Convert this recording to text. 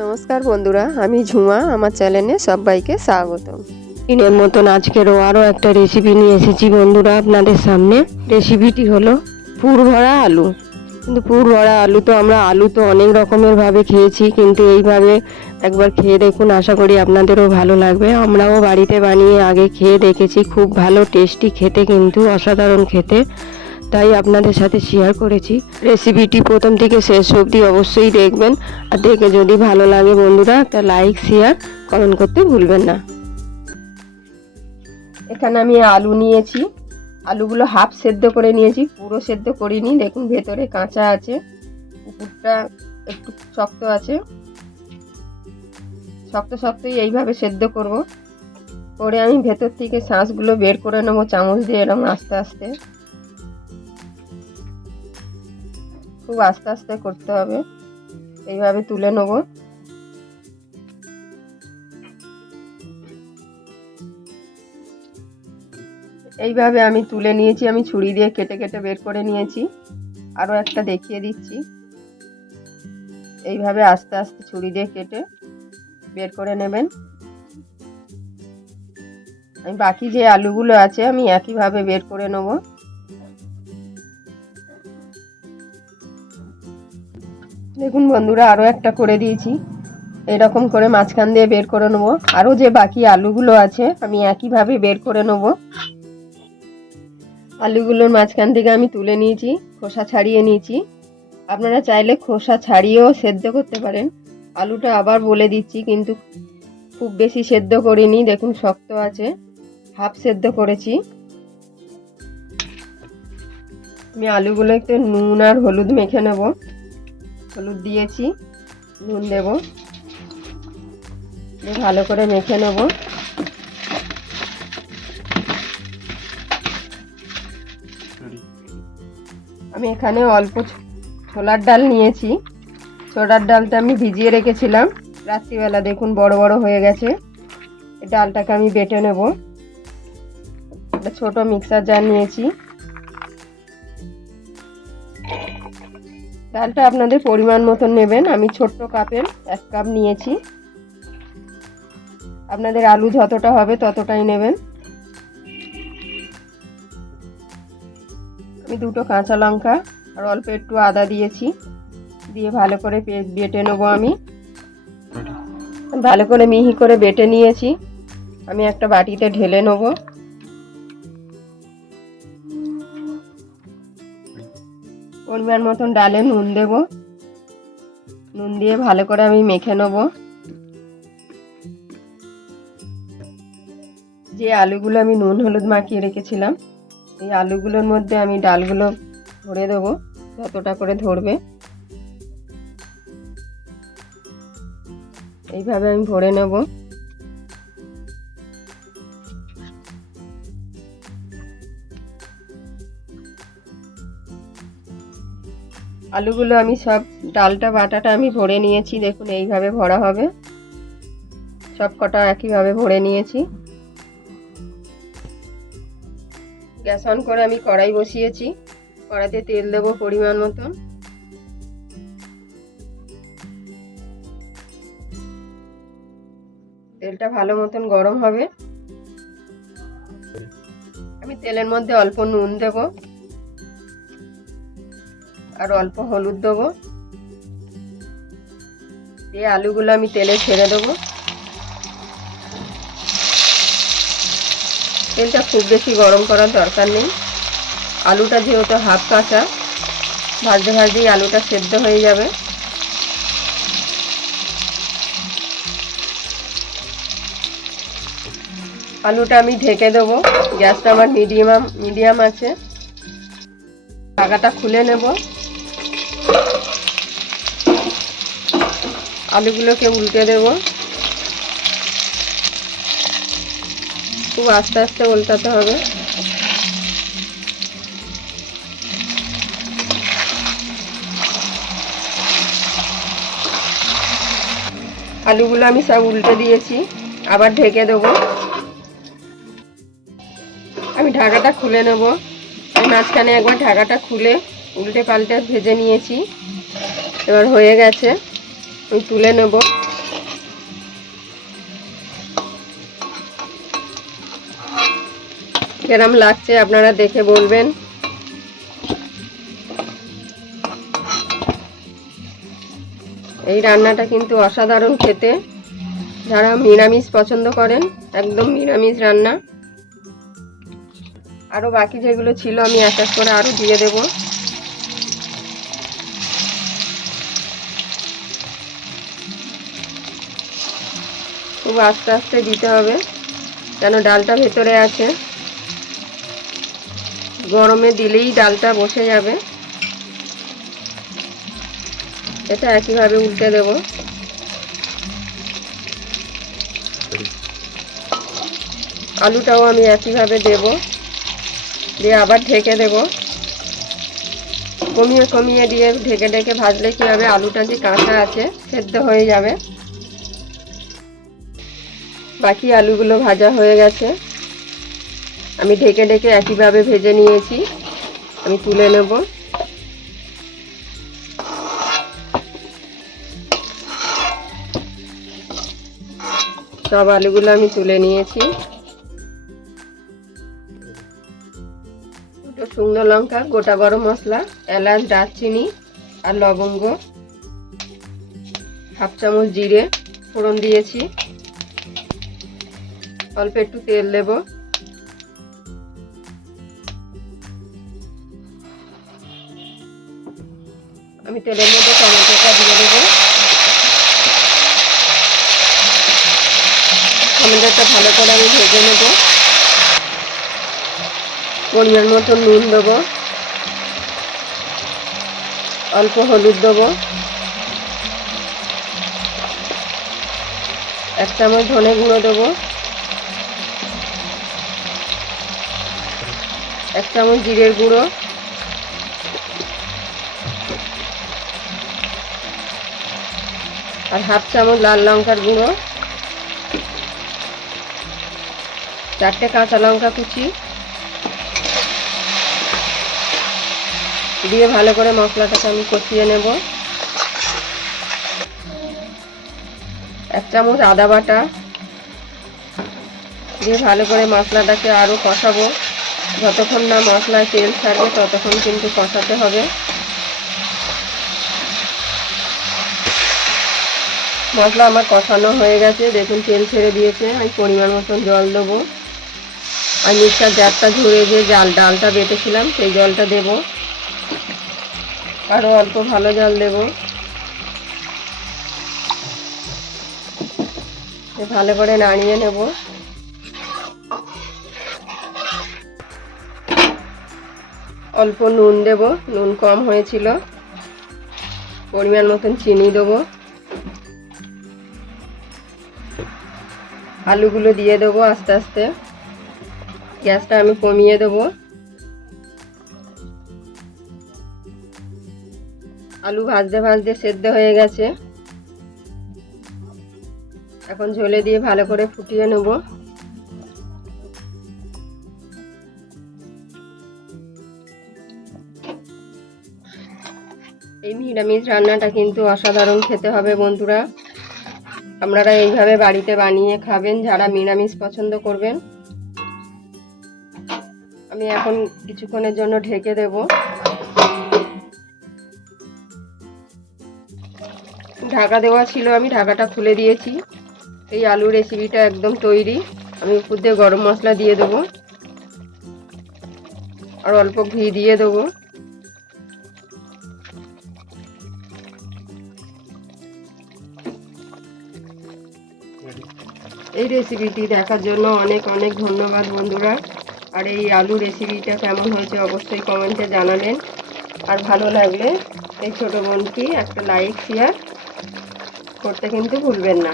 নমস্কার বন্ধুরা, আমি ঝুমা। আমার চ্যানেলে সবাইকে স্বাগত। দিনের মতন আজকেরও আরও একটা রেসিপি নিয়ে এসেছি বন্ধুরা আপনাদের সামনে। রেসিপিটি হলো পুর ভরা আলু। কিন্তু পুর ভরা আলু তো আলু তো অনেক রকমের ভাবে খেয়েছি, কিন্তু এইভাবে একবার খেয়ে দেখুন, আশা করি আপনাদেরও ভালো লাগবে। আমরাও বাড়িতে বানিয়ে আগে খেয়ে দেখেছি, খুব ভালো টেস্টি খেতে, কিন্তু অসাধারণ খেতে, তাই আপনাদের সাথে শেয়ার করেছি। রেসিপিটি প্রথম থেকে শেষ অবধি অবশ্যই দেখবেন, আর দেখে যদি ভালো লাগে বন্ধুরা তা লাইক শেয়ার কমেন্ট করতে ভুলবেন না। এখানে আমি আলু নিয়েছি, আলুগুলো হাফ সেদ্ধ করে নিয়েছি, পুরো সেদ্ধ করিনি। দেখুন ভেতরে কাঁচা আছে, উপরটা একটু শক্ত আছে। শক্ত শক্তই এইভাবে সেদ্ধ করব। করে আমি ভেতর থেকে শাঁসগুলো বের করে নেবো চামচ দিয়ে, এরকম আস্তে আস্তে, খুব আস্তে আস্তে করতে হবে। এইভাবে তুলে নেব। এইভাবে আমি তুলে নিয়েছি, আমি ছুরি দিয়ে কেটে কেটে বের করে নিয়েছি। আরও একটা দেখিয়ে দিচ্ছি। এইভাবে আস্তে আস্তে ছুরি দিয়ে কেটে বের করে নেবেন। আমি বাকি যে আলুগুলো আছে আমি একইভাবে বের করে নেব। দেখুন বন্ধুরা, আরও একটা করে দিয়েছি। এরকম করে মাঝখান দিয়ে বের করে নেব। আরও যে বাকি আলুগুলো আছে আমি একইভাবে বের করে নেব। আলুগুলোর মাঝখান থেকে আমি তুলে নিয়েছি, খোসা ছাড়িয়ে নিয়েছি। আপনারা চাইলে খোসা ছাড়িয়েও সেদ্ধ করতে পারেন। আলুটা আবার বলে দিচ্ছি, কিন্তু খুব বেশি সেদ্ধ করিনি। দেখুন শক্ত আছে, হাফ সেদ্ধ করেছি। আমি আলুগুলো একটু নুন আর হলুদ মেখে নেব। হলুদ দিয়েছি, নুন দেব, ভালো করে মেখে নেব। আমি এখানে অল্প ছোলার ডাল নিয়েছি। ছোলার ডালটা আমি ভিজিয়ে রেখেছিলাম রাত্রিবেলা। দেখুন বড় বড় হয়ে গেছে। এই ডালটাকে আমি বেটে নেব। একটা ছোট মিক্সার জার নিয়েছি। ডালটা আপনাদের পরিমাণ মতন নেবেন। আমি ছোট্ট কাপের 1 কাপ নিয়েছি। আপনাদের আলু যতটা হবে ততটাই নেবেন। আমি 2টো কাঁচা লঙ্কা আর অল্প একটু আদা দিয়েছি, দিয়ে ভালো করে বেটে নেবো। আমি ভালো করে মিহি করে বেটে নিয়েছি। আমি একটা বাটিতে ঢেলে নেব। পরিমাণ মতন ডালে নুন দেব। নুন দিয়ে ভালো করে আমি মেখে নেব। যে আলুগুলো আমি নুন হলুদ মাখিয়ে রেখেছিলাম, এই আলুগুলোর মধ্যে আমি ডালগুলো ভরে দেবো, যতটা করে ধরবে। এইভাবে আমি ভরে নেব। আলুগুলো আমি সব ডালটা বাটাটা আমি ভরে নিয়েছি। দেখুন এইভাবে ভরা হবে। সব কটা একইভাবে ভরে নিয়েছি। গ্যাস অন করে আমি কড়াই বসিয়েছি। কড়াইতে তেল দেব পরিমাণ মতন। তেলটা ভালো মতন গরম হবে। আমি তেলের মধ্যে অল্প নুন দেব আর অল্প হলুদ দেব। দিয়ে আলুগুলো আমি তেলে ছেড়ে দেবো। তেলটা খুব বেশি গরম করার দরকার নেই। আলুটা যেহেতু হাফ কাঁচা, ভাজতে ভাজতেই আলুটা সেদ্ধ হয়ে যাবে। আলুটা আমি ঢেকে দেবো। গ্যাসটা আমার মিডিয়াম আছে। ঢাকাটা খুলে নেব। আলুগুলোকে উল্টে দেব। খুব আস্তে আস্তে উল্টাতে হবে। আলুগুলো আমি সব উল্টে দিয়েছি, আবার ঢেকে দেবো। আমি ঢাকাটা খুলে নেব। আমি মাঝখানে একবার ঢাকাটা খুলে উল্টে পাল্টে ভেজে নিয়েছি। এবার হয়ে গেছে, আমি তুলে নেব। কেরাম লাগছে আপনারা দেখে বলবেন। এই রান্নাটা কিন্তু অসাধারণ খেতে। যারা নিরামিষ পছন্দ করেন, একদম নিরামিষ রান্না। আরও বাকি যেগুলো ছিল আমি এক এক করে আরও দিয়ে দেব। খুব আস্তে আস্তে দিতে হবে, কেন ডালটা ভেতরে আছে। গরমে দিলেই ডালটা বসে যাবে। এটা একইভাবে উল্টে দেব। আলুটাও আমি একইভাবে দেব, দিয়ে আবার ঢেকে দেব। কমিয়ে কমিয়ে দিয়ে ঢেকে ঢেকে ভাজলে কি হবে, আলুটা যে কাঁচা আছে সেদ্ধ হয়ে যাবে। বাকি আলুগুলো ভাজা হয়ে গেছে, আমি ঢেকে ঢেকে একইভাবে ভেজে নিয়েছি। আমি তুলে নেব। সব আলুগুলো আমি তুলে নিয়েছি। দুটো শুকনো লঙ্কা, গোটা গরম মশলা, এলাচ, দারচিনি আর লবঙ্গ, হাফ চামচ জিরে ফোড়ন দিয়েছি। অল্প একটু তেল দেব। আমি তেলের মধ্যে টমেটোটা দিয়ে দেবো। টমেটোটা ভালো করে আমি ভেজে নেব। পরিমাণ মতো নুন দেবো, অল্প হলুদ দেবো, 1 চামচ ধনে গুঁড়ো দেবো, 1 চামচ জিরের গুঁড়ো, আর হাফ চামচ লাল লঙ্কার গুঁড়ো, 4টে কাঁচা লঙ্কা কুচি দিয়ে ভালো করে মশলাটাকে আমি কষিয়ে নেব। 1 চামচ আদা বাটা দিয়ে ভালো করে মশলাটাকে আরও কষাবো। যতক্ষণ না মশলায় তেল ছাড়বে ততক্ষণ কিন্তু কষাতে হবে। মশলা আমার কষানো হয়ে গেছে, দেখুন তেল ছেড়ে দিয়েছে। আমি পরিমাণ মতন জল দেবো। আর মিক্সার জারটা ঝরে যে ডালটা বেটেছিলাম সেই জলটা দেব। আরও অল্প ভালো জল দেব। ভালো করে নাড়িয়ে নেব। অল্প নুন দেব, নুন কম হয়েছিল। পরিমাণ মতন চিনি দেবো। আলুগুলো দিয়ে দেবো আস্তে আস্তে। গ্যাসটা আমি কমিয়ে দেবো। আলু ভাজতে ভাজতে সেদ্ধ হয়ে গেছে। এখন ঝোলে দিয়ে ভালো করে ফুটিয়ে নেব। এই নিরামিষ রান্নাটা কিন্তু অসাধারণ খেতে হবে বন্ধুরা। আপনারা এইভাবে বাড়িতে বানিয়ে খাবেন যারা নিরামিষ পছন্দ করবেন। আমি এখন কিছুক্ষণের জন্য ঢেকে দেব। ঢাকা দেওয়া ছিল, আমি ঢাকাটা খুলে দিয়েছি। এই আলু রেসিপিটা একদম তৈরি। আমি উপর দিয়ে গরম মশলা দিয়ে দেবো আর অল্প ঘি দিয়ে দেবো। এই রেসিপিটি দেখার জন্য অনেক অনেক ধন্যবাদ বন্ধুরা। আর এই আলু রেসিপিটা কেমন হয়েছে অবশ্যই কমেন্টে জানাবেন। আর ভালো লাগলে এই ছোট বোনটি একটা লাইক শেয়ার করতে কিন্তু ভুলবেন না।